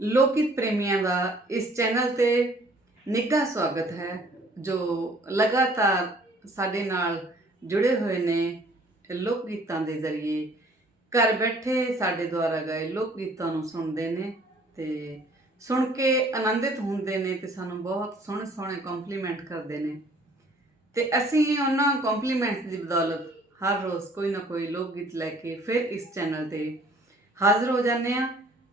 ਲੋਕਿਤ ਪ੍ਰੇਮੀਆਂ ਦਾ ਇਸ ਚੈਨਲ ਤੇ ਨਿੱਘਾ ਸਵਾਗਤ ਹੈ, ਜੋ ਲਗਾਤਾਰ ਸਾਡੇ ਨਾਲ ਜੁੜੇ ਹੋਏ ਨੇ ਲੋਕ ਗੀਤਾਂ ਦੇ ਜ਼ਰੀਏ। ਘਰ ਬੈਠੇ ਸਾਡੇ ਦੁਆਰਾ ਗਾਏ ਲੋਕ ਗੀਤਾਂ ਨੂੰ ਸੁਣਦੇ ਨੇ ਤੇ ਸੁਣ ਕੇ ਆਨੰਦਿਤ ਹੁੰਦੇ ਨੇ ਤੇ ਸਾਨੂੰ ਬਹੁਤ ਸੋਹਣੇ ਸੋਹਣੇ ਕੰਪਲੀਮੈਂਟ ਕਰਦੇ ਨੇ। ਤੇ ਅਸੀਂ ਉਹਨਾਂ ਕੰਪਲੀਮੈਂਟਸ ਦੀ ਬਦੌਲਤ ਹਰ ਰੋਜ਼ ਕੋਈ ਨਾ ਕੋਈ ਲੋਕ ਗੀਤ ਲੈ ਕੇ ਫਿਰ ਇਸ ਚੈਨਲ ਤੇ ਹਾਜ਼ਰ ਹੋ ਜਾਂਦੇ ਆ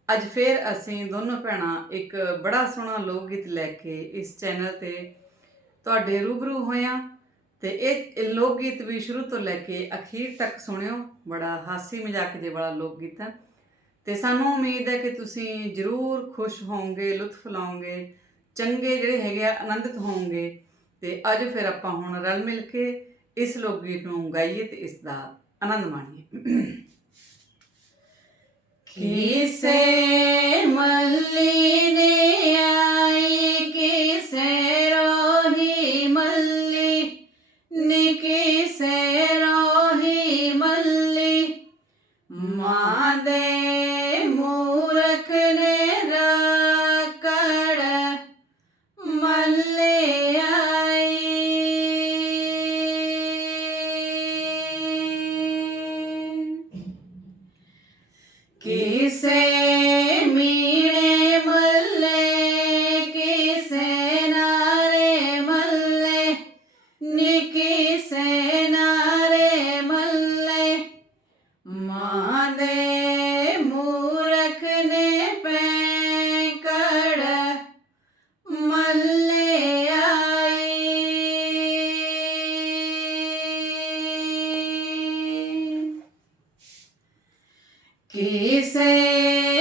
ਅੱਜ ਫਿਰ ਅਸੀਂ ਦੋਨੋਂ ਭੈਣਾਂ ਇੱਕ ਬੜਾ ਸੋਹਣਾ ਲੋਕ ਗੀਤ ਲੈ ਕੇ ਇਸ ਚੈਨਲ ਤੇ ਤੁਹਾਡੇ ਰੂਬਰੂ ਹੋਇਆ ਤੇ ਇਹ ਇਹ ਲੋਕ ਗੀਤ ਵੀ ਸ਼ੁਰੂ ਤੋਂ ਲੈ ਕੇ ਅਖੀਰ ਤੱਕ ਸੁਣਿਓ। ਬੜਾ ਹਾਸੀ ਮਜ਼ਾਕ ਜੇ ਵਾਲਾ ਲੋਕ ਗੀਤ ਹੈ। ਤੇ ਸਾਨੂੰ ਉਮੀਦ ਹੈ ਕਿ ਤੁਸੀਂ ਜ਼ਰੂਰ ਖੁਸ਼ ਹੋਵੋਗੇ, ਲੁਤਫ ਲਾਓਗੇ ਚੰਗੇ ਜਿਹੜੇ ਹੈਗੇ ਆ, ਆਨੰਦਿਤ ਹੋਵੋਗੇ। ਤੇ ਅੱਜ ਫਿਰ ਆਪਾਂ ਹੁਣ ਰਲ ਮਿਲ ਕੇ ਇਸ ਲੋਕ ਗੀਤ ਨੂੰ ਗਾਈਏ ਤੇ ਇਸ ਦਾ ਆਨੰਦ ਮਾਣੀਏ। ਕਿਸੇ ਮੱਲੀ ਨੇ ਆਈ Quise किसे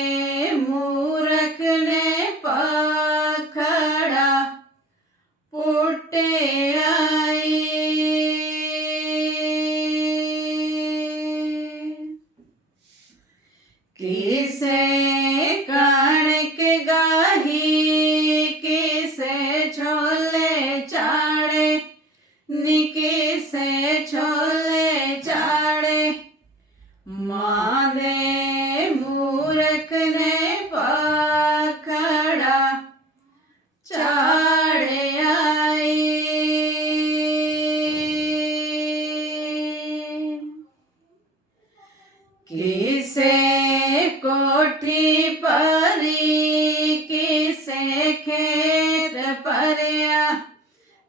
किसे कणक गाही किसे छोले चाड़े निके छोले चाड़े मा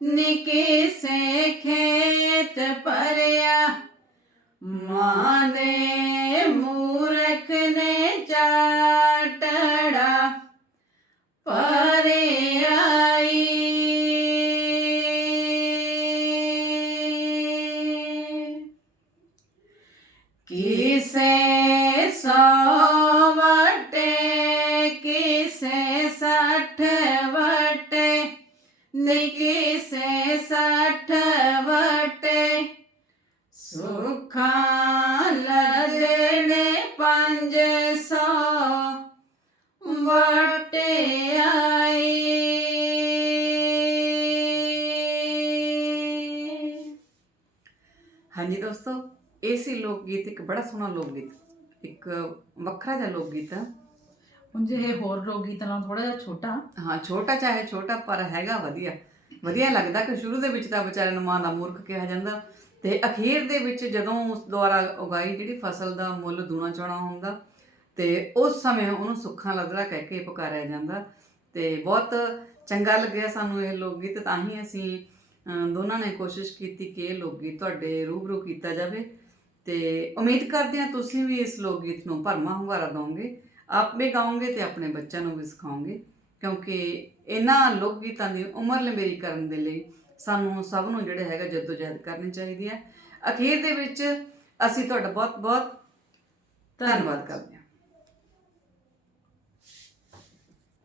निके से खेत परया माने मूरख ने चाटड़ा परे आई। किसे सौ किसे निकी सठवटे सुखा लड़े पंज सौ बटे हाँ जी दोस्तों, ऐसी लोकगीत, एक बड़ा सोहना लोकगीत, एक वखरा जहा लोकगीत है। ਉਂਝ ਇਹ ਹੋਰ ਲੋਕ ਗੀਤਾਂ ਨਾਲੋਂ ਥੋੜਾ ਜਿਹਾ ਛੋਟਾ। ਹਾਂ, ਛੋਟਾ ਚਾਹੇ ਛੋਟਾ, ਪਰ ਹੈਗਾ ਵਧੀਆ। ਵਧੀਆ ਲੱਗਦਾ ਕਿ ਸ਼ੁਰੂ ਦੇ ਵਿੱਚ ਤਾਂ ਵਿਚਾਰੇ ਨੂੰ ਮਾਂ ਦਾ ਮੂਰਖ ਕਿਹਾ ਜਾਂਦਾ। ਤੇ ਅਖੀਰ ਦੇ ਵਿੱਚ ਜਦੋਂ ਉਸ ਦੁਆਰਾ ਉਗਾਈ ਜਿਹੜੀ ਫਸਲ ਦਾ ਮੁੱਲ ਦੂਣਾ ਚੌਣਾ ਹੁੰਦਾ, ਤੇ ਉਸ ਸਮੇਂ ਉਹਨੂੰ ਸੁੱਖਾਂ ਲੱਦੜਾ ਕਹਿ ਕੇ ਪੁਕਾਰਿਆ ਜਾਂਦਾ। ਤੇ ਬਹੁਤ ਚੰਗਾ ਲੱਗਿਆ ਸਾਨੂੰ ਇਹ ਲੋਕ ਗੀਤ, ਤਾਂ ਹੀ ਅਸੀਂ ਦੋਨਾਂ ਨੇ ਕੋਸ਼ਿਸ਼ ਕੀਤੀ ਕਿ ਇਹ ਲੋਕ ਗੀਤ ਤੁਹਾਡੇ ਰੂਬਰੂ ਕੀਤਾ ਜਾਵੇ। ਤੇ ਉਮੀਦ ਕਰਦੇ ਹਾਂ ਤੁਸੀਂ ਵੀ ਇਸ ਲੋਕ ਗੀਤ ਨੂੰ ਭਰਮਾ ਹੁੰਗਾਰਾ ਦਿਓਗੇ ਆਪ ਵੀ ਗਾਉਂਗੇ ਤੇ ਆਪਣੇ ਬੱਚਿਆਂ ਨੂੰ ਵੀ ਸਿਖਾਉਂਗੇ, ਕਿਉਂਕਿ ਇਹਨਾਂ ਲੋਕ ਗੀਤਾਂ ਦੀ ਉਮਰ ਲੰਬੇਰੀ ਕਰਨ ਦੇ ਲਈ ਸਾਨੂੰ ਸਭ ਨੂੰ ਜਿਹੜੇ ਹੈਗਾ ਜਦੋਜਹਿਦ ਕਰਨੀ ਚਾਹੀਦੀ ਹੈ। ਅਖੀਰ ਦੇ ਵਿੱਚ ਅਸੀਂ ਤੁਹਾਡਾ ਬਹੁਤ ਬਹੁਤ ਧੰਨਵਾਦ ਕਰਦੇ ਹਾਂ।